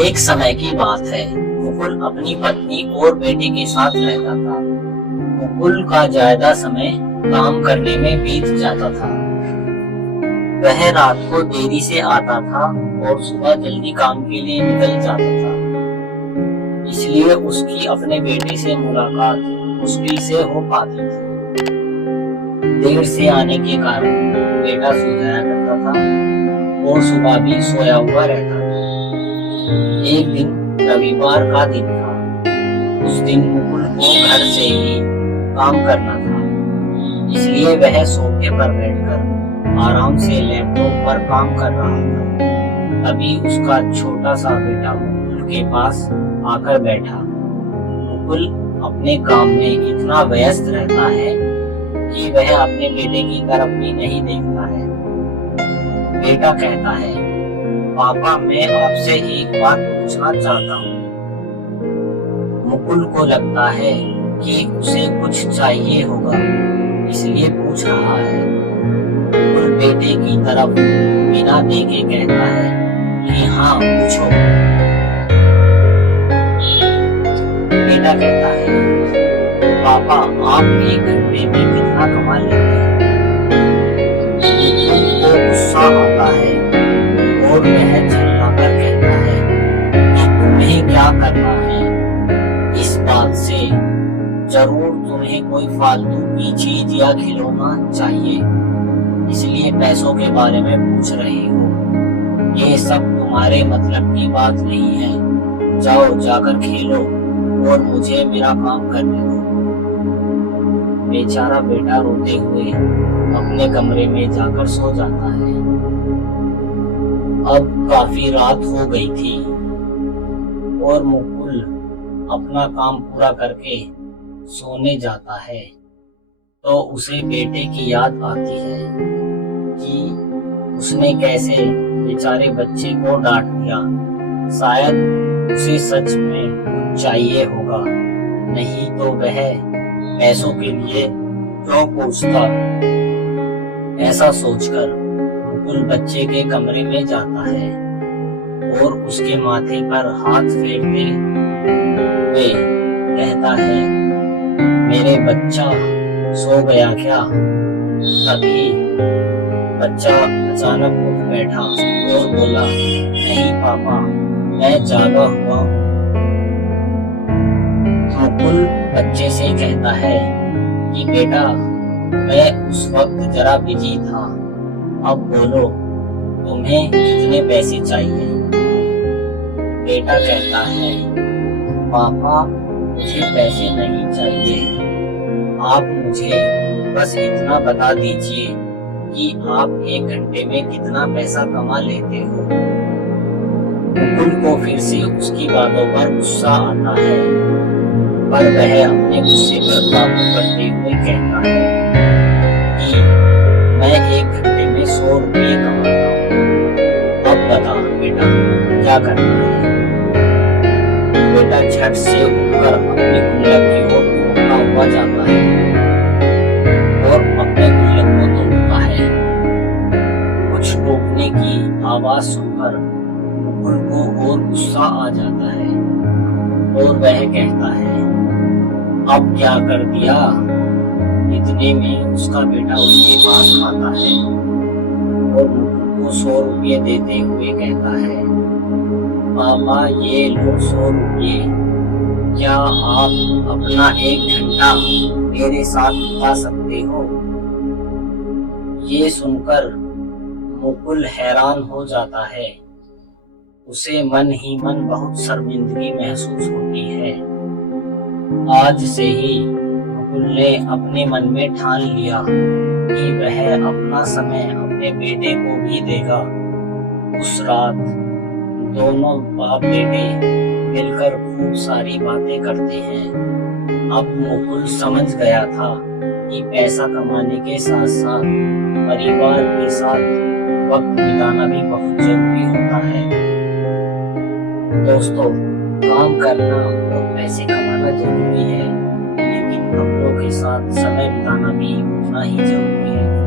एक समय की बात है। मुकुल अपनी पत्नी और बेटे के साथ रहता था। मुकुल का ज्यादा समय काम करने में बीत जाता था। वह रात को देरी से आता था और सुबह जल्दी काम के लिए निकल जाता था। इसलिए उसकी अपने बेटे से मुलाकात मुश्किल से हो पाती थी। देर से आने के कारण बेटा सो जाया करता था और सुबह भी सोया हुआ रहता था। एक दिन रविवार का दिन था। उस दिन मुकुल को घर से ही काम करना था, इसलिए वह सोफे पर बैठकर आराम से लैपटॉप पर काम कर रहा था। तभी उसका छोटा सा बेटा मुकुल के पास आकर बैठा। मुकुल अपने काम में इतना व्यस्त रहता है कि वह अपने बेटे की तरफ भी नहीं देखता है। बेटा कहता है, पापा मैं आपसे एक बात पूछना चाहता हूँ। मुकुल को लगता है कि उसे कुछ चाहिए होगा, इसलिए पूछ रहा है। मुकुल बेटे की तरफ बिना देखे कहता है कि हाँ पूछो। बेटा कहता है, पापा आप एक घंटे में कितना कमा लेते हैं? मुकुल को गुस्सा आता है और वह चिल्लाकर कहता है कि तुम्हें क्या करना है? इस बात से जरूर तुम्हें कोई फालतू की चीज या खिलौना चाहिए, इसलिए पैसों के बारे में पूछ रही हो। ये सब तुम्हारे मतलब की बात नहीं है। जाओ जाकर खेलो और मुझे मेरा काम करने दो। बेचारा बेटा रोते हुए अपने कमरे में जाकर सो जाता है। अब काफी रात हो गई थी और मुकुल अपना काम पूरा करके सोने जाता है तो उसे बेटे की याद आती है कि उसने कैसे बेचारे बच्चे को डांट दिया। शायद उसे सच में कुछ चाहिए होगा, नहीं तो वह पैसों के लिए क्यों पूछता। ऐसा सोचकर मुकुल बच्चे के कमरे में जाता है और उसके माथे पर हाथ फेरते हुए कहता है, मेरे बच्चा सो गया क्या? तभी बच्चा अचानक उठ बैठा और बोला, नहीं पापा मैं जागा हुआ हूँ। मुकुल बच्चे से कहता है कि बेटा मैं उस वक्त जरा बिजी था, अब बोलो तुम्हें कितने पैसे चाहिए? बेटा कहता है, पापा मुझे पैसे नहीं चाहिए, आप मुझे बस इतना बता दीजिए कि आप एक घंटे में कितना पैसा कमा लेते हो। मुकुल को फिर से उसकी बातों पर गुस्सा आता है, पर वह अपने गुस्से पर काबू करते हुए कहता है कि मैं एक घंटे में 100 रुपये कमाता हूँ। अब बता बेटा क्या करना है? बेटा झट से उठकर अपने गुल्लक की ओर दौड़ता हुआ जाता है और अपने गुल्लक को तोड़ता है। कुछ टूटने की आवाज सुनकर मुकुल को और गुस्सा आ जाता है और वह कहता है, अब क्या कर दिया? इतने में उसका बेटा उसके पास आता है और मुकुल को 100 रुपये देते हुए कहता है, पापा ये लो 100 रुपये, क्या आप अपना एक घंटा मेरे साथ बिता सकते हो? ये सुनकर मुकुल हैरान हो जाता है। उसे मन ही मन बहुत शर्मिंदगी महसूस होती है। आज से ही मुकुल ने अपने मन में ठान लिया कि वह अपना समय अपने बेटे को भी देगा। उस रात दोनों बाप बेटे मिलकर खूब सारी बातें करते हैं। अब मुकुल समझ गया था कि पैसा कमाने के साथ साथ परिवार के साथ वक्त बिताना भी बहुत जरूरी होता है। दोस्तों, काम करना और पैसे कमाना जरूरी है, लेकिन अपनों के साथ समय बिताना भी उतना ही जरूरी है।